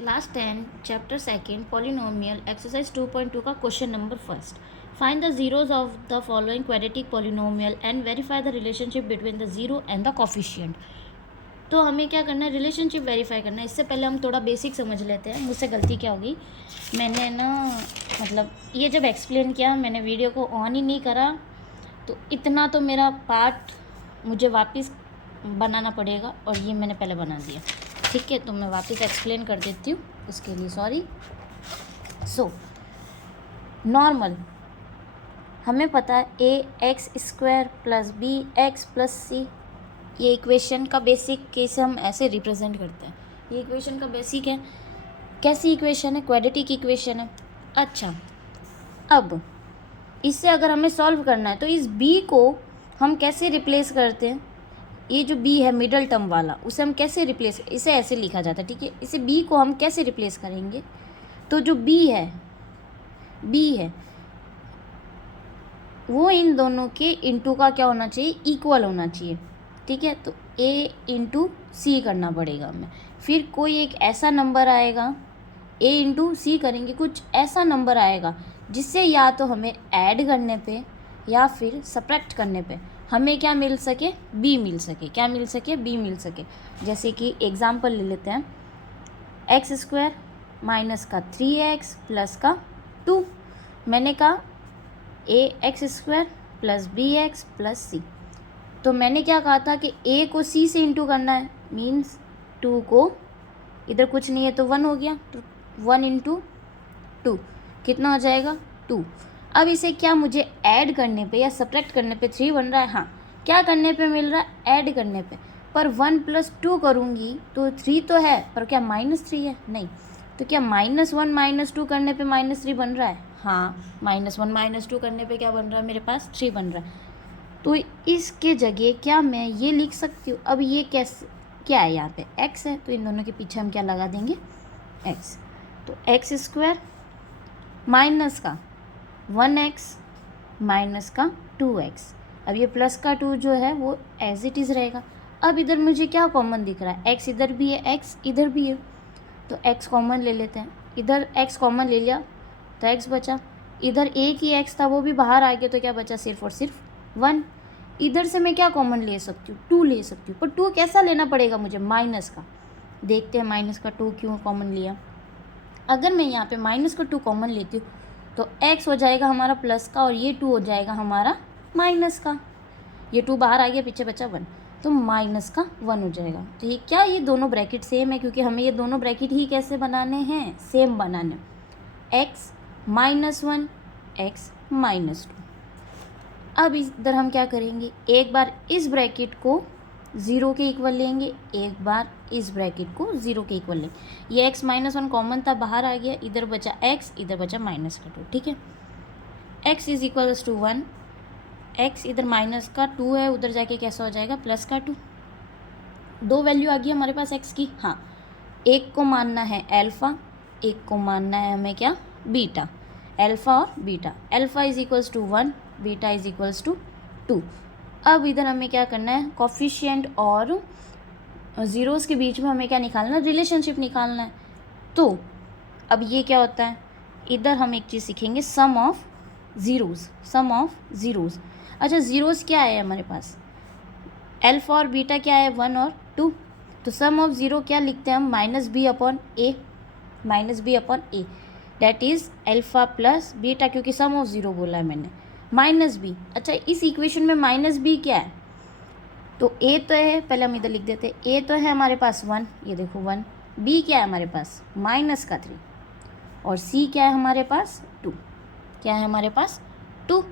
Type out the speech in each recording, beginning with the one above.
Class 10 chapter second polynomial exercise 2.2 का question number first. Find the zeros of the following quadratic polynomial and verify the relationship between the zero and the coefficient. तो हमें क्या करना है, relationship verify करना है। इससे पहले हम थोड़ा बेसिक समझ लेते हैं। मुझसे गलती क्या होगी, मैंने मतलब ये जब एक्सप्लेन किया मैंने वीडियो को ऑन ही नहीं करा, तो इतना तो मेरा पार्ट मुझे वापस बनाना पड़ेगा और ये मैंने पहले बना दिया। ठीक है, तो मैं वापस एक्सप्लेन कर देती हूँ, उसके लिए सॉरी। सो नॉर्मल हमें पता है ax² + bx+c, ये इक्वेशन का बेसिक केस हम ऐसे रिप्रेजेंट करते हैं। ये इक्वेशन का बेसिक है। कैसी इक्वेशन है? क्वाड्रेटिक इक्वेशन है। अच्छा, अब इससे अगर हमें सॉल्व करना है तो इस b को हम कैसे रिप्लेस करते हैं? ये जो b है मिडल टर्म वाला, उसे हम कैसे रिप्लेस, इसे ऐसे लिखा जाता है। ठीक है, इसे b को हम कैसे रिप्लेस करेंगे? तो जो b है वो इन दोनों के इंटू का क्या होना चाहिए? इक्वल होना चाहिए। ठीक है, तो a इंटू सी करना पड़ेगा हमें। फिर कोई एक ऐसा नंबर आएगा, a इंटू सी करेंगे, कुछ ऐसा नंबर आएगा जिससे या तो हमें ऐड करने पे या फिर सब्ट्रैक्ट करने पे हमें क्या मिल सके? b मिल सके। क्या मिल सके? b मिल सके। जैसे कि एग्जांपल ले लेते हैं, x² माइनस का 3x प्लस का 2। मैंने कहा ax² + bx+c। तो मैंने क्या कहा था कि a को c से इंटू करना है, मीन्स 2 को, इधर कुछ नहीं है तो 1 हो गया, तो 1 × 2 कितना हो जाएगा? 2। अब इसे क्या मुझे ऐड करने पे या सब्ट्रैक्ट करने पे 3 बन रहा है? हाँ। क्या करने पे मिल रहा है? ऐड करने पे। पर 1 + 2 करूँगी तो 3 तो है, पर क्या -3 है? नहीं। तो क्या -1 - 2 करने पे -3 बन रहा है? हाँ, -1 - 2 करने पे क्या बन रहा है? मेरे पास 3 बन रहा है। तो इसके जगह क्या मैं ये लिख सकती हूँ? अब ये कैसे, क्या है यहाँ पे? x है, तो इन दोनों के पीछे हम क्या लगा देंगे? x। तो x² माइनस का 1x माइनस का 2x। अब ये प्लस का 2 जो है वो एज इट इज़ रहेगा। अब इधर मुझे क्या कॉमन दिख रहा है? x इधर भी है, x इधर भी है, तो x कॉमन ले लेते हैं। इधर x कॉमन ले लिया तो x बचा। इधर एक ही x था, वो भी बाहर आ गया, तो क्या बचा? सिर्फ और सिर्फ 1। इधर से मैं क्या कॉमन ले सकती हूँ? 2 ले सकती हूँ, पर 2 कैसा लेना पड़ेगा मुझे? माइनस का। देखते हैं माइनस का 2 क्यों कॉमन लिया। अगर मैं यहाँ पे माइनस का 2 कॉमन लेती हूँ तो x हो जाएगा हमारा प्लस का और ये 2 हो जाएगा हमारा माइनस का। ये 2 बाहर आ गया, पीछे बचा 1, तो माइनस का 1 हो जाएगा। तो ये क्या, ये दोनों ब्रैकेट सेम है, क्योंकि हमें ये दोनों ब्रैकेट ही कैसे बनाने हैं? सेम बनाने। x -1 x -2। अब इधर हम क्या करेंगे? एक बार इस ब्रैकेट को 0 के इक्वल लेंगे, एक बार इस ब्रैकेट को 0 के इक्वल लेंगे। ये x -1 कॉमन था, बाहर आ गया, इधर बचा x, इधर बचा -2। ठीक है, x = 1, x इधर -2 है, उधर जाके कैसा हो जाएगा? +2। 2 वैल्यू आ गई हमारे पास x की। हाँ, एक को मानना है अल्फ़ा, एक को मानना है हमें क्या? बीटा। अल्फ़ा और बीटा। Alpha = 1, beta = 2। अब इधर हमें क्या करना है? कोफिशिएंट और ज़ीरोज़ के बीच में हमें क्या निकालना है? रिलेशनशिप निकालना है। तो अब ये क्या होता है? इधर हम एक चीज़ सीखेंगे, सम ऑफ ज़ीरोज़। अच्छा, ज़ीरोज़ क्या है हमारे पास? अल्फ़ा और बीटा क्या है? 1 और 2। तो सम ऑफ ज़ीरो क्या लिखते हैं हम? -b/a, that is alpha plus beta, क्योंकि सम ऑफ ज़ीरो बोला है मैंने। -b। अच्छा, इस इक्वेशन में -b क्या है? तो a तो है, पहले हम इधर लिख देते हैं, a तो है हमारे पास 1, ये देखो 1। b क्या है हमारे पास? -3। और c क्या है हमारे पास? 2। क्या है हमारे पास? 2।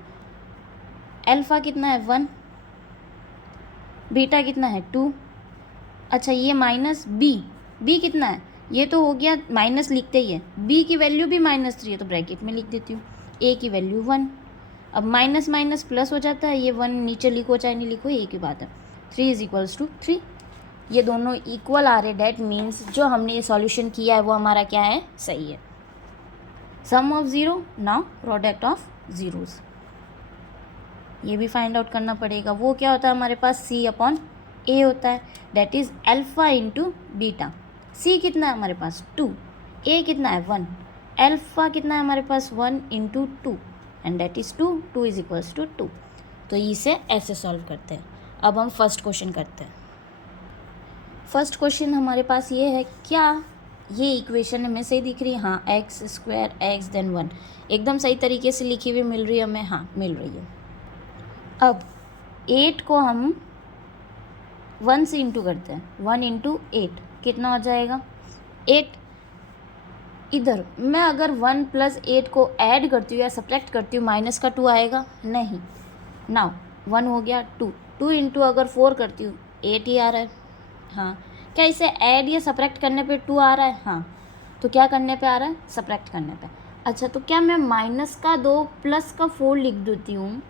अल्फ़ा कितना है? 1। बीटा कितना है? 2। अच्छा, ये -b कितना है? ये तो हो गया, माइनस लिखते ही है। b की वैल्यू भी -3 है, तो ब्रैकेट में लिख देती हूँ। a की वैल्यू 1। अब माइनस माइनस प्लस हो जाता है, ये 1 नीचे लिखो चाहे नहीं लिखो, एक ही बात है। 3 = 3। ये दोनों इक्वल आ रहे, डैट मीन्स जो हमने ये सॉल्यूशन किया है वो हमारा क्या है? सही है। Sum of zero, now product of zeros, ये भी फाइंड आउट करना पड़ेगा। वो क्या होता है हमारे पास? c/a होता है, that is alpha × beta. c कितना है हमारे पास? 2। ए कितना है 1, अल्फा कितना है हमारे पास 1 into 2 and that is 2, 2 is equals to 2। तो इसे ऐसे सॉल्व करते हैं। अब हम फर्स्ट क्वेश्चन करते हैं। फर्स्ट क्वेश्चन हमारे पास ये है, क्या ये इक्वेशन हमें सही दिख रही है? हाँ, एक्स स्क्वायर एक्स देन 1 एकदम सही तरीके से लिखी हुई मिल रही है हमें। हाँ, मिल रही है। अब 8 को हम 1 से इंटू करते हैं। 1 इंटू 8 कितना हो जाएगा 8। इधर मैं अगर 1 प्लस 8 को ऐड करती हूँ या सब्ट्रैक्ट करती हूँ, माइनस का 2 आएगा नहीं। नाउ 1 हो गया 2, 2 इंटू अगर 4 करती हूँ 8 ही आ रहा है। हाँ, क्या इसे ऐड या सब्ट्रैक्ट करने पे 2 आ रहा है? हाँ, तो क्या करने पे आ रहा है? सब्ट्रैक्ट करने पे। अच्छा, तो क्या मैं माइनस का 2 प्लस का 4 लिख देती हूँ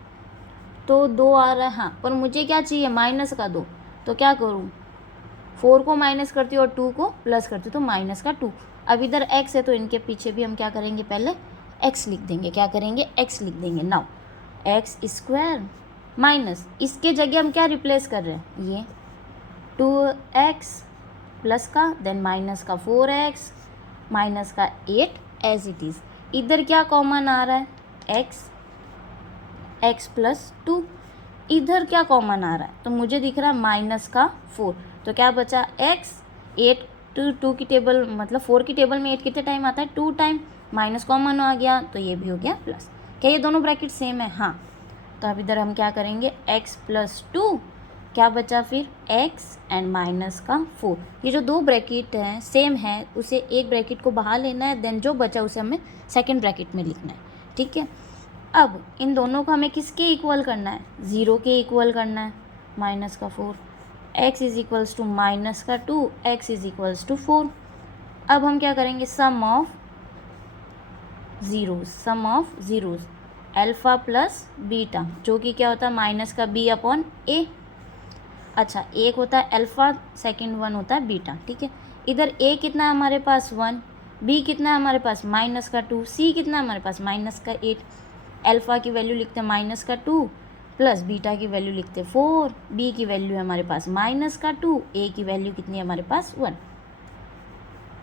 तो 2 आ रहा है? हाँ, पर मुझे क्या चाहिए? माइनस का 2। तो क्या करूँ? 4 को माइनस करती हूँ और 2 को प्लस करती हूँ, तो माइनस का 2। अब इधर x है तो इनके पीछे भी हम क्या करेंगे? पहले x लिख देंगे। क्या करेंगे? x लिख देंगे। नाउ एक्स स्क्वायर माइनस, इसके जगह हम क्या रिप्लेस कर रहे हैं? ये 2x प्लस का देन माइनस का 4x माइनस का 8 एज इट इज़। इधर क्या कॉमन आ रहा है? x plus 2। इधर क्या कॉमन आ रहा है? तो मुझे दिख रहा है माइनस का 4। तो क्या बचा? x 8 2 की टेबल मतलब 4 की टेबल में 8 कितने टाइम आता है? 2 टाइम। माइनस कॉमन आ गया तो ये भी हो गया प्लस। क्या ये दोनों ब्रैकेट सेम है? हाँ। तो अब इधर हम क्या करेंगे? x प्लस 2 क्या बचा फिर? x एंड माइनस का 4। ये जो दो ब्रैकेट हैं सेम है, उसे एक ब्रैकेट को बाहर लेना है, देन जो बचा उसे हमें सेकेंड ब्रैकेट में लिखना है। ठीक है, अब इन दोनों को हमें किसके इक्वल करना है? 0 के इक्वल करना है। माइनस का 4 x is equals to minus का 2 x इज इक्वल्स टू 4। अब हम क्या करेंगे? Sum of zeros alpha plus beta, जो कि क्या होता है? माइनस का b अपॉन a। अच्छा, एक होता है अल्फ़ा, सेकंड वन होता है बीटा। ठीक है, इधर a कितना है हमारे पास? 1, b कितना है हमारे पास? माइनस का 2, c कितना है हमारे पास? माइनस का 8। अल्फ़ा की वैल्यू लिखते हैं माइनस का 2 प्लस बीटा की वैल्यू लिखते हैं 4। b की वैल्यू है हमारे पास माइनस का 2, a की वैल्यू कितनी है हमारे पास? 1।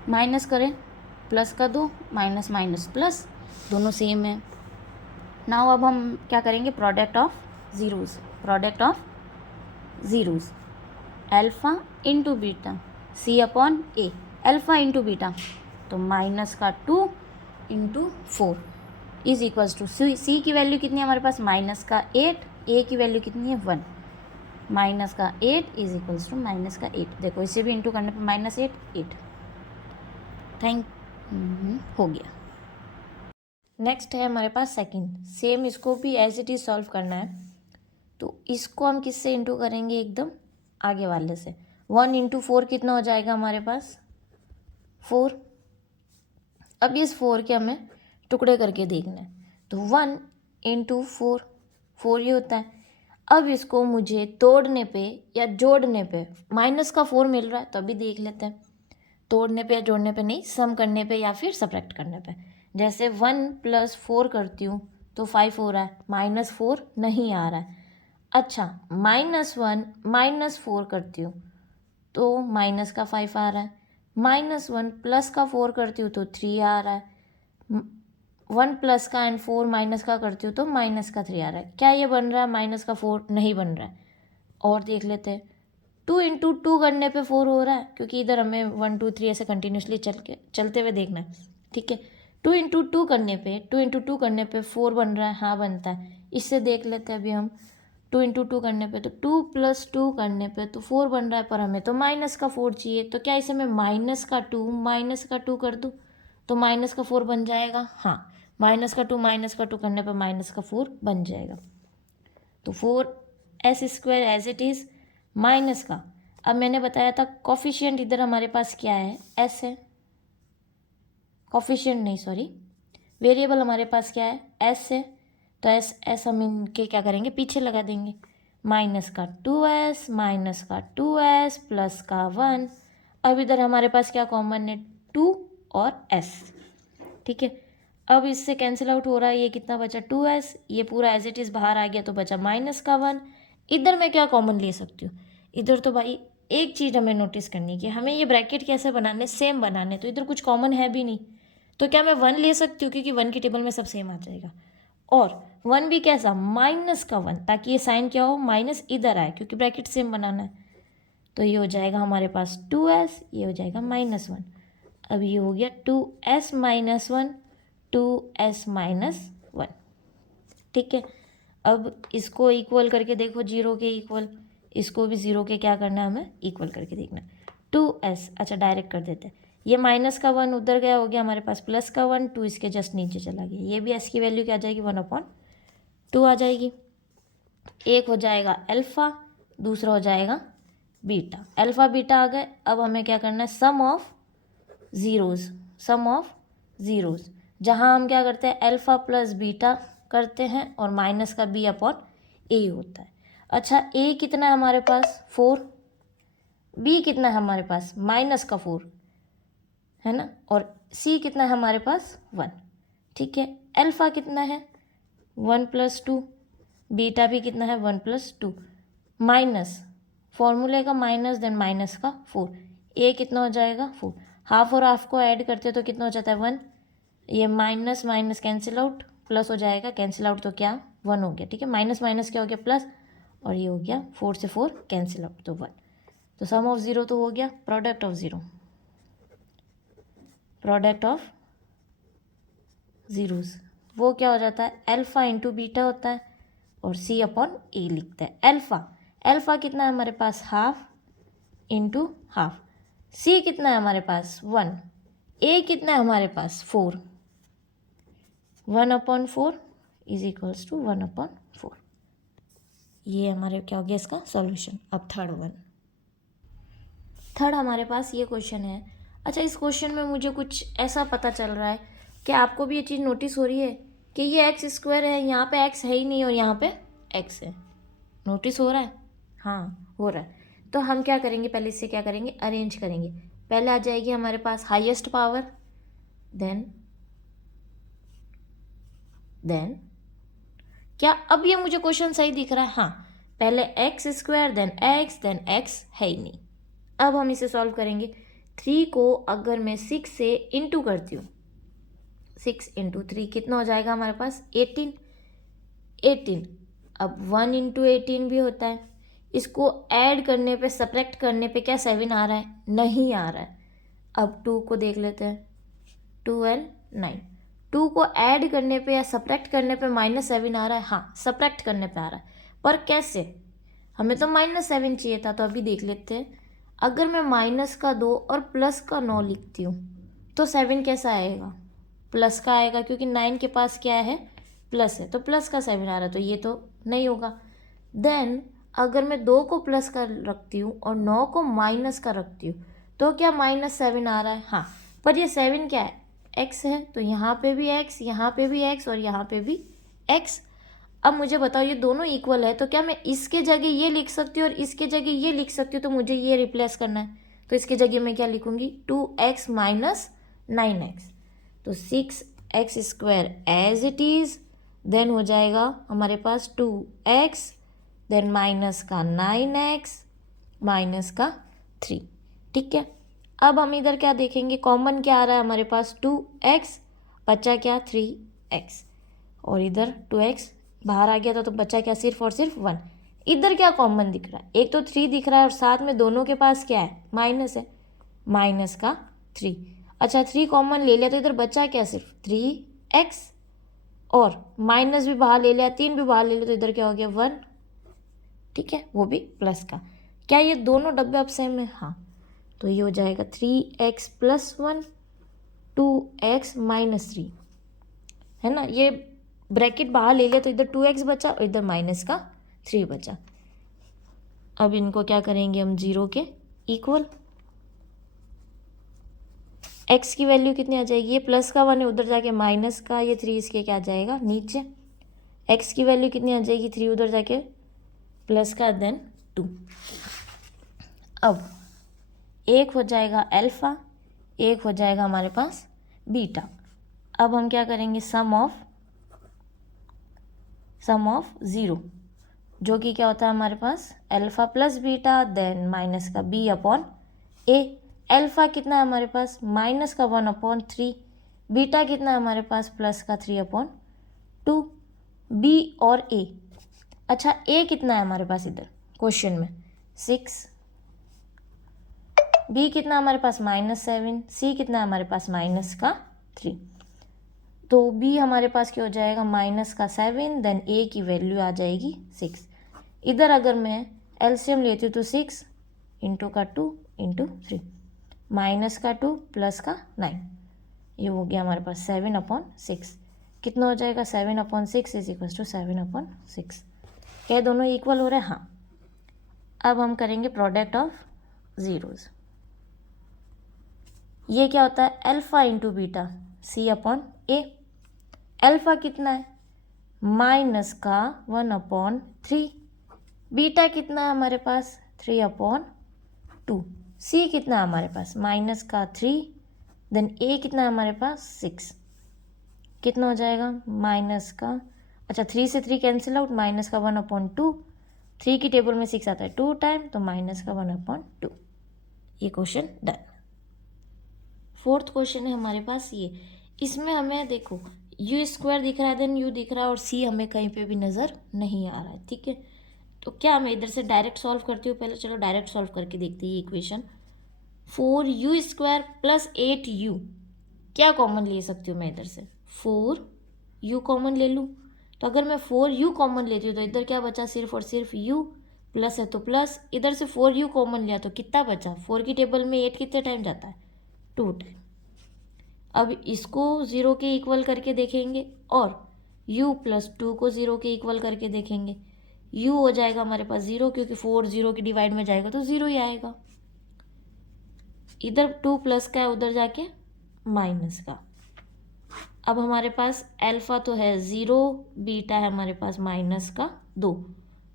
माइनस करें, प्लस का 2 माइनस माइनस प्लस, दोनों सेम है। नाउ अब हम क्या करेंगे? Product of zeros alpha into beta c upon a। Alpha into beta तो माइनस का 2 into 4 is equals to c की वैल्यू कितनी है हमारे पास? माइनस का 8, a की वैल्यू कितनी है? 1। माइनस का 8 इज इक्वल्स टू माइनस का 8। देखो, इसे भी इंटू करने पर माइनस 8 हो गया। नेक्स्ट है हमारे पास सेकंड, सेम इसको भी एज इट इज़ सॉल्व करना है। तो इसको हम किससे इंटू करेंगे? एकदम आगे वाले से। 1 इंटू 4 कितना हो जाएगा हमारे पास? 4। अब इस 4 के हमें टुकड़े करके देखना है। तो 1 इंटू 4, 4 ये होता है। अब इसको मुझे तोड़ने पे या जोड़ने पे माइनस का 4 मिल रहा है, तो अभी देख लेते हैं। तोड़ने पे या जोड़ने पे नहीं, सम करने पे या फिर सब्ट्रैक्ट करने पे। जैसे 1 प्लस 4 करती हूँ तो 5 हो रहा है, माइनस 4 नहीं आ रहा है। अच्छा, -1 -4 करती हूँ तो माइनस का 5 आ रहा है। -1 प्लस का 4 करती हूँ तो 3 आ रहा है। 1 प्लस का एंड 4 माइनस का करती हूँ तो माइनस का 3 आ रहा है। क्या ये बन रहा है? माइनस का 4 नहीं बन रहा है। और देख लेते हैं, 2 इंटू 2 करने पे 4 हो रहा है, क्योंकि इधर हमें 1 2 3 ऐसे कंटिन्यूसली चलते हुए देखना है। ठीक है, 2 इंटू 2 करने पे 4 बन रहा है। हाँ, बनता है। इससे देख लेते हैं अभी हम। 2 इंटू 2 करने पे तो 2 प्लस 2 करने पे तो 4 बन रहा है, पर हमें तो माइनस का 4 चाहिए। तो क्या इसे मैं माइनस का 2 कर दूँ तो माइनस का 4 बन जाएगा? हाँ, माइनस का 2 करने पर माइनस का 4 बन जाएगा। तो 4s² as it is minus का, अब मैंने बताया था कॉफिशिएंट इधर हमारे पास क्या है? s है। कॉफिशिएंट नहीं, सॉरी, वेरिएबल हमारे पास क्या है? s है। तो s हम इनके क्या करेंगे? पीछे लगा देंगे। माइनस का 2s माइनस का 2s प्लस का 1। अब इधर हमारे पास क्या कॉमन है? 2 और s। ठीक है, अब इससे कैंसिल आउट हो रहा है। ये कितना बचा? 2s। ये पूरा एज इट इज़ बाहर आ गया तो बचा माइनस का 1। इधर मैं क्या कॉमन ले सकती हूँ? इधर तो भाई एक चीज़ हमें नोटिस करनी है कि हमें ये ब्रैकेट कैसे बनाने, सेम बनाने। तो इधर कुछ कॉमन है भी नहीं, तो क्या मैं 1 ले सकती हूँ, क्योंकि 1 की टेबल में सब सेम आ जाएगा। और 1 भी कैसा, माइनस का 1, ताकि ये साइन क्या हो, माइनस इधर आए, क्योंकि ब्रैकेट सेम बनाना है। तो ये हो जाएगा हमारे पास 2s, ये हो जाएगा -1। अब ये हो गया 2s - 1, 2s - 1। ठीक है, अब इसको इक्वल करके देखो, 0 के इक्वल, इसको भी 0 के क्या करना है, हमें इक्वल करके देखना है। 2s, अच्छा डायरेक्ट कर देते हैं, ये माइनस का 1 उधर गया, हो गया हमारे पास प्लस का 1, 2 इसके जस्ट नीचे चला गया। ये भी s की वैल्यू क्या आ जाएगी, 1/2 आ जाएगी। एक हो जाएगा अल्फ़ा, दूसरा हो जाएगा बीटा। अल्फ़ा बीटा आ गए। अब हमें क्या करना है, sum of zeros, sum of zeros, जहाँ हम क्या करते हैं, अल्फ़ा प्लस बीटा करते हैं और माइनस का b/a होता है। अच्छा, a कितना है हमारे पास, 4, b कितना है हमारे पास, -4 है ना, और c कितना है हमारे पास, 1। ठीक है, अल्फ़ा कितना है, 1 + 2, बीटा भी कितना है, 1 + 2, माइनस फॉर्मूले का माइनस, देन माइनस का 4, a कितना हो जाएगा, 4। हाफ और हाफ को ऐड करते तो कितना हो जाता है, 1। ये minus minus cancel out, plus हो जाएगा, कैंसिल आउट तो क्या, 1 हो गया। ठीक है, माइनस माइनस क्या हो गया, प्लस, और ये हो गया 4 से 4 कैंसिल आउट तो 1। तो सम ऑफ 0 तो हो गया, product of 0, product of zeros वो क्या हो जाता है, अल्फ़ा इंटू बीटा होता है, और c/a लिखते हैं। अल्फ़ा कितना है हमारे पास, हाफ इंटू हाफ। c कितना है हमारे पास, 1। a कितना है हमारे पास, 4। 1/4 इज इक्वल्स टू 1/4। ये हमारे क्या हो गया इसका सॉल्यूशन। अब थर्ड हमारे पास ये क्वेश्चन है। अच्छा, इस क्वेश्चन में मुझे कुछ ऐसा पता चल रहा है कि आपको भी ये चीज़ नोटिस हो रही है कि ये x² है, यहाँ पे x है ही नहीं और यहाँ पे x है। नोटिस हो रहा है, हाँ हो रहा है। तो हम क्या करेंगे, पहले इससे क्या करेंगे, अरेंज करेंगे। पहले आ जाएगी हमारे पास हाईएस्ट पावर, देन क्या अब ये मुझे क्वेश्चन सही दिख रहा है, हाँ। पहले x², देन x है ही नहीं। अब हम इसे सॉल्व करेंगे। 3 को अगर मैं 6 से इंटू करती हूँ, 6 × 3 कितना हो जाएगा हमारे पास, 18। अब 1 × 18 भी होता है। इसको ऐड करने पे, सब्ट्रैक्ट करने पे क्या 7 आ रहा है, नहीं आ रहा है। अब 2 को देख लेते हैं, 2 and 9। 2 को ऐड करने पे या सब्ट्रैक्ट करने पे -7 आ रहा है, हाँ सब्ट्रैक्ट करने पे आ रहा है, पर कैसे, हमें तो -7 चाहिए था। तो अभी देख लेते हैं, अगर मैं माइनस का 2 और प्लस का 9 लिखती हूँ तो 7 कैसा आएगा, प्लस का आएगा, क्योंकि 9 के पास क्या है, प्लस है, तो प्लस का 7 आ रहा है, तो ये तो नहीं होगा। देन अगर मैं 2 को प्लस का रखती हूँ और 9 को माइनस का रखती हूँ तो क्या -7 आ रहा है, हाँ। पर ये 7 क्या है, x है, तो यहाँ पे भी x, यहाँ पे भी x और यहाँ पे भी x। अब मुझे बताओ, ये दोनों इक्वल है, तो क्या मैं इसके जगह ये लिख सकती हूँ और इसके जगह ये लिख सकती हूँ, तो मुझे ये रिप्लेस करना है। तो इसके जगह मैं क्या लिखूँगी, 2x - 9x, तो 6x² as it is, then हो जाएगा हमारे पास 2x, देन माइनस का 9x, माइनस का 3। ठीक है, अब हम इधर क्या देखेंगे, कॉमन क्या आ रहा है हमारे पास, 2x, बचा क्या 3x, और इधर 2x बाहर आ गया था, तो बचा क्या, सिर्फ और सिर्फ 1। इधर क्या कॉमन दिख रहा है, एक तो 3 दिख रहा है और साथ में दोनों के पास क्या है, माइनस है, माइनस का 3। अच्छा, 3 कॉमन ले लिया तो इधर बचा क्या, सिर्फ 3x, और माइनस भी बाहर ले लिया, 3 भी बाहर ले लिया, तो इधर क्या हो गया, 1। ठीक है, वो भी प्लस का। क्या ये दोनों डब्बे अब सेम है, हाँ। तो ये हो जाएगा 3x + 1, 2x - 3 है ना। ये ब्रैकेट बाहर ले लिया तो इधर 2x बचा और इधर माइनस का 3 बचा। अब इनको क्या करेंगे हम, 0 के इक्वल। x की वैल्यू कितनी आ जाएगी, ये प्लस का 1 है, उधर जाके माइनस का, ये 3 इसके क्या आ जाएगा, नीचे। x की वैल्यू कितनी आ जाएगी, 3 उधर जाके प्लस का, देन 2। अब एक हो जाएगा अल्फ़ा, एक हो जाएगा हमारे पास बीटा। अब हम क्या करेंगे, सम ऑफ 0, जो कि क्या होता है हमारे पास alpha plus beta then minus का बी अपॉन ए। अल्फ़ा कितना है हमारे पास माइनस का 1/3, बीटा कितना है हमारे पास प्लस का 3/2, बी और ए। अच्छा ए कितना है हमारे पास इधर क्वेश्चन में 6, बी कितना हमारे पास -7, सी कितना है हमारे पास माइनस का 3। तो बी हमारे पास क्या हो जाएगा माइनस का 7, देन ए की वैल्यू आ जाएगी 6। इधर अगर मैं एलसीएम लेती हूँ तो 6 इंटू का 2 इंटू 3, माइनस का 2 प्लस का 9, ये हो गया हमारे पास 7/6। कितना हो जाएगा 7/6 इज इक्वल टू 7/6। क्या दोनों इक्वल हो रहे हैं? हाँ। अब हम करेंगे प्रोडक्ट ऑफ ज़ीरोज़। ये क्या होता है alpha into beta C upon A. Alpha कितना है माइनस का 1/3, बीटा कितना है हमारे पास 3/2, सी कितना है हमारे पास माइनस का 3, देन ए कितना है हमारे पास 6। कितना हो जाएगा माइनस का, अच्छा 3 से 3 कैंसिल आउट, माइनस का 1/2, 3 की टेबल में 6 आता है 2 टाइम, तो माइनस का 1/2। ये क्वेश्चन डन। फोर्थ क्वेश्चन है हमारे पास ये, इसमें हमें देखो u² दिख रहा है, देन u दिख रहा है और c हमें कहीं पे भी नज़र नहीं आ रहा है। ठीक है, तो क्या मैं इधर से डायरेक्ट सॉल्व करती हूँ? पहले चलो डायरेक्ट सॉल्व करके देखते हैं ये इक्वेशन। 4u² प्लस 8u, क्या कॉमन ले सकती हूँ मैं इधर से? 4u कॉमन ले लूँ, तो अगर मैं 4u कॉमन लेती हूँ तो इधर क्या बचा सिर्फ और सिर्फ u, प्लस है तो प्लस, इधर से 4u कॉमन लिया तो कितना बचा? 4 की टेबल में 8 कितने टाइम जाता है? 2 टाइम। अब इसको 0 के इक्वल करके देखेंगे और u प्लस 2 को 0 के इक्वल करके देखेंगे। u हो जाएगा हमारे पास 0, क्योंकि 4 0 के डिवाइड में जाएगा तो 0 ही आएगा। इधर 2 प्लस का है, उधर जाके माइनस का। अब हमारे पास अल्फ़ा तो है 0, बीटा है हमारे पास माइनस का 2।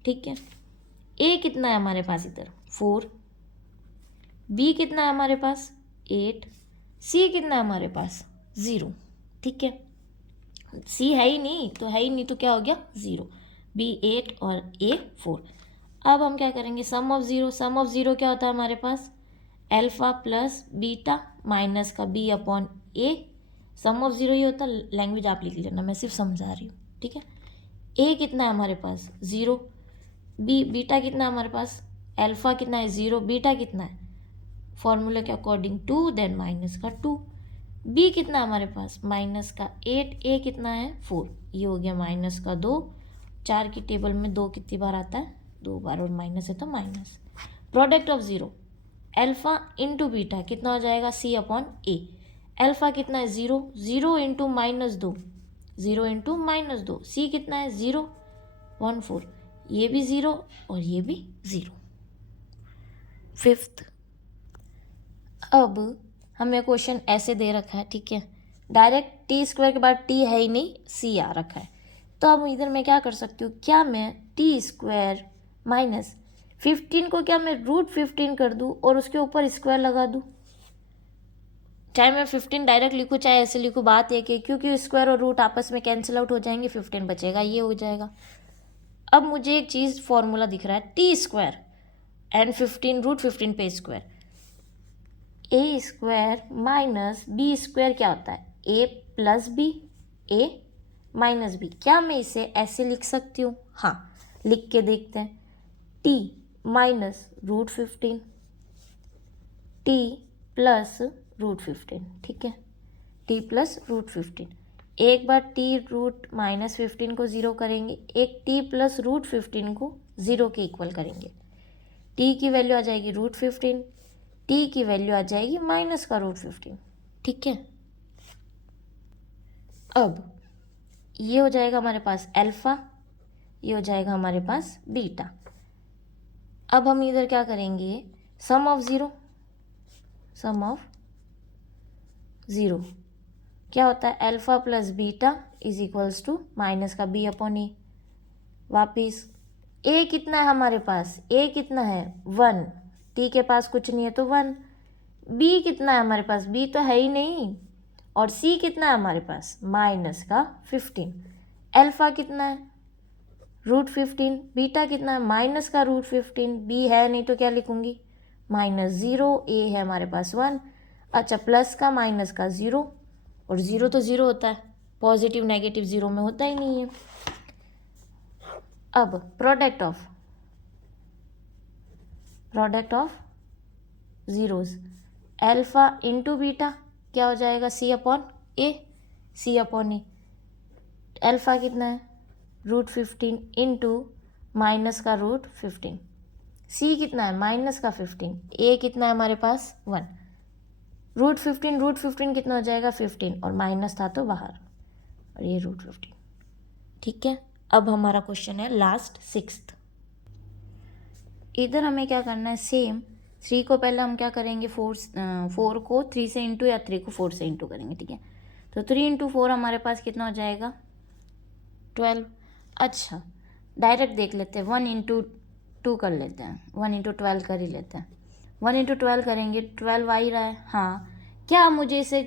ठीक है, a कितना है हमारे पास इधर 4, b कितना है हमारे पास 8, c कितना है हमारे पास 0। ठीक है, c है ही नहीं तो क्या हो गया 0, b 8 और a 4। अब हम क्या करेंगे सम ऑफ ज़ीरो क्या होता है हमारे पास अल्फ़ा प्लस बीटा माइनस का b upon a। Sum of zero ये होता है, लैंग्वेज आप लिख लेना, मैं सिर्फ समझा रही हूँ। ठीक है, a कितना है हमारे पास 0, बीटा कितना है हमारे पास अल्फ़ा कितना है 0, बीटा कितना है फॉर्मूला के अकॉर्डिंग 2, देन माइनस का 2, b कितना है हमारे पास माइनस का 8, a कितना है 4, ये हो गया माइनस का 2। 4 की टेबल में 2 कितनी बार आता है? 2 बार, और माइनस है तो minus. Product of zero alpha into beta कितना हो जाएगा c अपॉन a। अल्फ़ा कितना है 0, 0 इंटू -2, 0 इंटू -2, c कितना है 0 1 4, ये भी 0 और ये भी 0। फिफ्थ, अब हमें क्वेश्चन ऐसे दे रखा है, ठीक है, डायरेक्ट t² के बाद t है ही नहीं, c आ रखा है। तो अब इधर मैं क्या कर सकती हूँ, क्या मैं t² माइनस 15 को क्या मैं √15 कर दूँ और उसके ऊपर स्क्वायर लगा दूँ? चाहे मैं 15 डायरेक्ट लिखूँ चाहे ऐसे लिखूँ, बात एक है, क्योंकि स्क्वायर और रूट आपस में कैंसिल आउट हो जाएंगे, 15 बचेगा, ये हो जाएगा। अब मुझे एक चीज़ फॉर्मूला दिख रहा है t² एंड 15 √15 पे स्क्वायर, a² माइनस b² क्या होता है a plus b, a minus b. क्या मैं इसे ऐसे लिख सकती हूँ? हाँ, लिख के देखते हैं। t minus √15, t plus √15। ठीक है, t प्लस √15। एक बार t √-15 को 0 करेंगे, एक t प्लस √15 को 0 के इक्वल करेंगे। t की वैल्यू आ जाएगी √15, t की वैल्यू आ जाएगी माइनस का √15। ठीक है, अब ये हो जाएगा हमारे पास अल्फ़ा, ये हो जाएगा हमारे पास बीटा। अब हम इधर क्या करेंगे सम ऑफ ज़ीरो क्या होता है alpha plus beta is equals to minus का b अपॉन ए। वापिस a कितना है हमारे पास, a कितना है 1, t के पास कुछ नहीं है तो 1, b कितना है हमारे पास, b तो है ही नहीं, और c कितना है हमारे पास माइनस का 15। अल्फ़ा कितना है √15, बीटा कितना है माइनस का √15, बी है नहीं तो क्या लिखूंगी -0, ए है हमारे पास 1, अच्छा प्लस का माइनस का 0, और 0 तो 0 होता है, पॉजिटिव नेगेटिव 0 में होता ही नहीं है। अब product of zeros, alpha into beta क्या हो जाएगा C/A, C/A, अल्फ़ा कितना है √15 इंटू माइनस का √15, C कितना है माइनस का 15, A कितना है हमारे पास 1, √15 कितना हो जाएगा 15, और माइनस था तो बाहर, और ये √15। ठीक है, अब हमारा क्वेश्चन है लास्ट 6th। इधर हमें क्या करना है, सेम 3 को पहले हम क्या करेंगे, 4 को 3 से इंटू या 3 को 4 से इंटू करेंगे। ठीक है, तो 3 × 4 हमारे पास कितना हो जाएगा 12। अच्छा डायरेक्ट देख लेते हैं, 1 × 2 कर लेते हैं, 1 × 12 कर ही लेते हैं। 1 × 12 करेंगे, 12 आ ही रहा है। हाँ, क्या मुझे इसे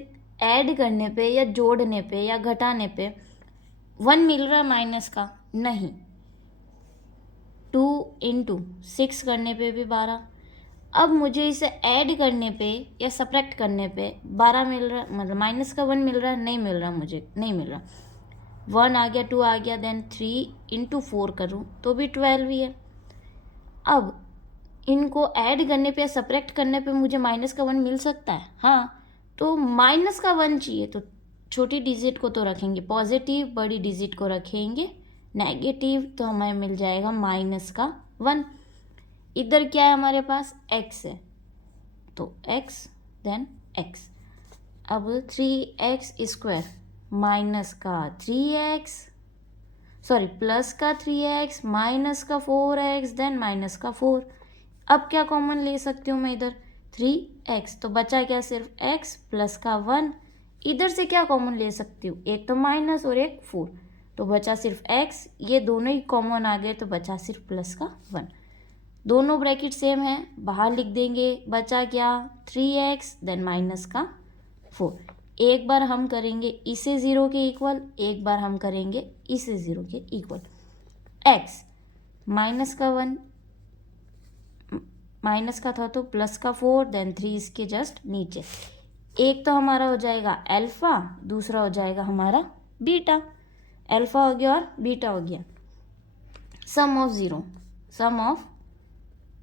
ऐड करने पे या जोड़ने पे या घटाने पे 1 मिल रहा है माइनस का? नहीं। 2 × 6 करने पे भी 12। अब मुझे इसे ऐड करने पे या सब्ट्रैक्ट करने पे 12 मिल रहा है, मतलब माइनस का 1 मिल रहा है? नहीं मिल रहा, मुझे नहीं मिल रहा। 1 आ गया, 2 आ गया, देन 3 × 4 करूँ तो भी 12 ही है। अब इनको ऐड करने पे या सब्ट्रैक्ट करने पे मुझे माइनस का 1 मिल सकता है? हाँ, तो माइनस का 1 चाहिए, तो छोटी डिजिट को तो रखेंगे पॉजिटिव, बड़ी डिजिट को रखेंगे नेगेटिव, तो हमें मिल जाएगा माइनस का 1। इधर क्या है हमारे पास, x है, तो x देन x। अब 3x² माइनस का 3x, सॉरी प्लस का 3x माइनस का 4x देन माइनस का 4। अब क्या कॉमन ले सकती हूँ मैं इधर, 3x, तो बचा क्या सिर्फ x प्लस का 1। इधर से क्या कॉमन ले सकती हूँ, एक तो माइनस और एक 4, तो बचा सिर्फ x, ये दोनों ही कॉमन आ गए, तो बचा सिर्फ प्लस का 1। दोनों ब्रैकेट सेम है, बाहर लिख देंगे, बचा क्या 3x देन माइनस का 4। एक बार हम करेंगे इसे 0 के इक्वल, एक बार हम करेंगे इसे 0 के इक्वल। x माइनस का 1, माइनस का था तो प्लस का 4 देन 3 इसके जस्ट नीचे। एक तो हमारा हो जाएगा अल्फ़ा, दूसरा हो जाएगा हमारा बीटा। अल्फ़ा हो गया और बीटा हो गया। सम ऑफ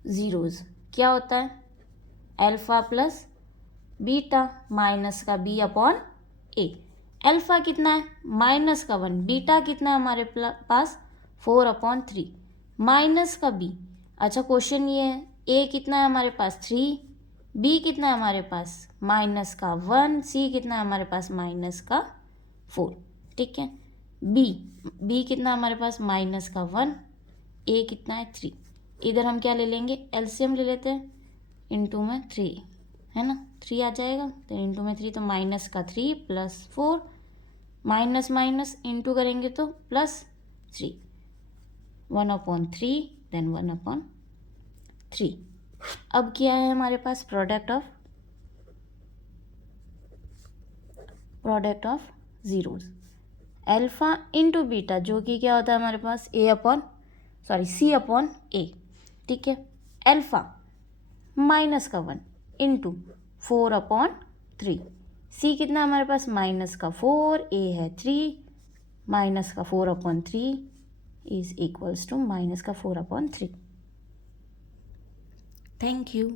ज़ीरोज़ क्या होता है, अल्फ़ा प्लस बीटा माइनस का b/a। अल्फ़ा कितना है माइनस का 1, बीटा कितना है हमारे पास 4/3 माइनस का b। अच्छा क्वेश्चन ये है, a कितना है हमारे पास 3, b कितना है हमारे पास माइनस का 1, c कितना है हमारे पास माइनस का 4। ठीक है, b कितना है हमारे पास माइनस का 1, a कितना है 3। इधर हम क्या ले लेंगे, एलसीएम ले लेते हैं, इंटू में 3 है ना, 3 आ जाएगा, तो इंटू में 3 तो माइनस का 3 प्लस 4, माइनस माइनस इंटू करेंगे तो प्लस 3, 1/3 देन 1/3। अब क्या है हमारे पास, product of zeros, alpha into beta, जो कि क्या होता है हमारे पास C/A। ठीक है, अल्फ़ा माइनस का 1 इंटू 4/3, C कितना हमारे पास माइनस का 4, A है 3, माइनस का 4/3 इज इक्वल्स टू माइनस का 4/3। Thank you.